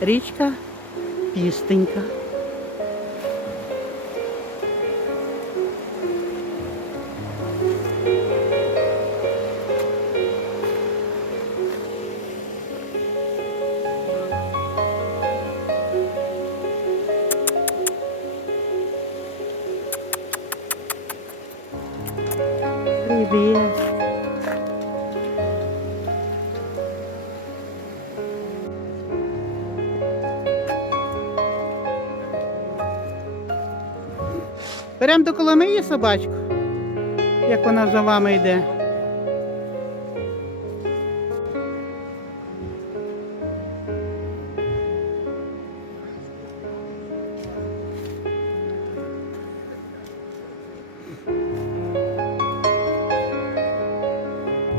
Річка Пістенька. Привіт. Беремо до Коломиї собачку, як вона за вами йде.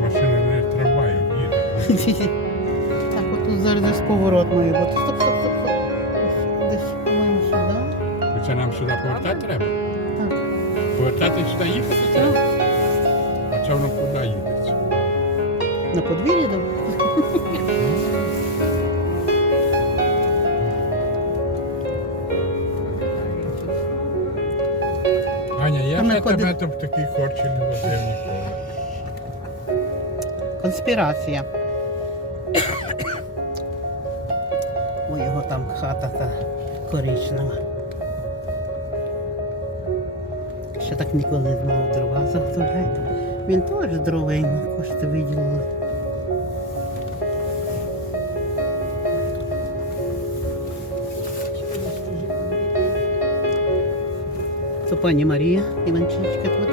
Машина не трамваю, їде. Так, от тут зараз сковорот має бути. Стоп, стоп, стоп, стоп. Десь, по-моєму, сюди. Це нам сюди повертати треба? повертатись сюди їхати, так? А це воно куди їдеться? На подвір'я там? Аня, я Там ще тебе там в такий корчі не возив ніколи. Конспірація. У його там хата та коричнева. Ще так ніколи не мав дрова заготовляти. Він теж дрова йому кошти виділили. Це пані Марія Іванчичка тут.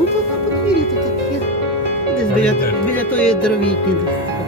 Ну тут на подвір'ї тут є. Десь біля, біля тої дровітні.